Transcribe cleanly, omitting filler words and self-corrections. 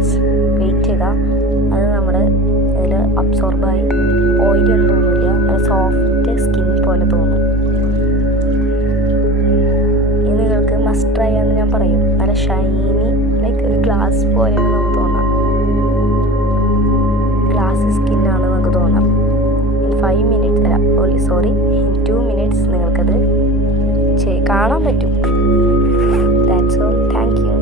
Minutes wait ചെയ്താൽ അത് നമ്മുടെ ഇതിൽ അബ്സോർബായി ഓയിലൊന്നും തോന്നില്ല, നല്ല സോഫ്റ്റ് സ്കിൻ പോലെ തോന്നും. ഇത് നിങ്ങൾക്ക് മസ്റ്റ് ട്രൈ ആണെന്ന് ഞാൻ പറയും. നല്ല ഷൈനി, ലൈക്ക് ഒരു ഗ്ലാസ് പോലെയാണ് നമുക്ക് തോന്നാം, ഗ്ലാസ് സ്കിന്നാണ് നമുക്ക് തോന്നാം. 5 മിനിറ്റ്സ് അല്ല, ഇൻ 2 മിനിറ്റ്സ് നിങ്ങൾക്കത് കാണാൻ പറ്റും. That's all. Thank you.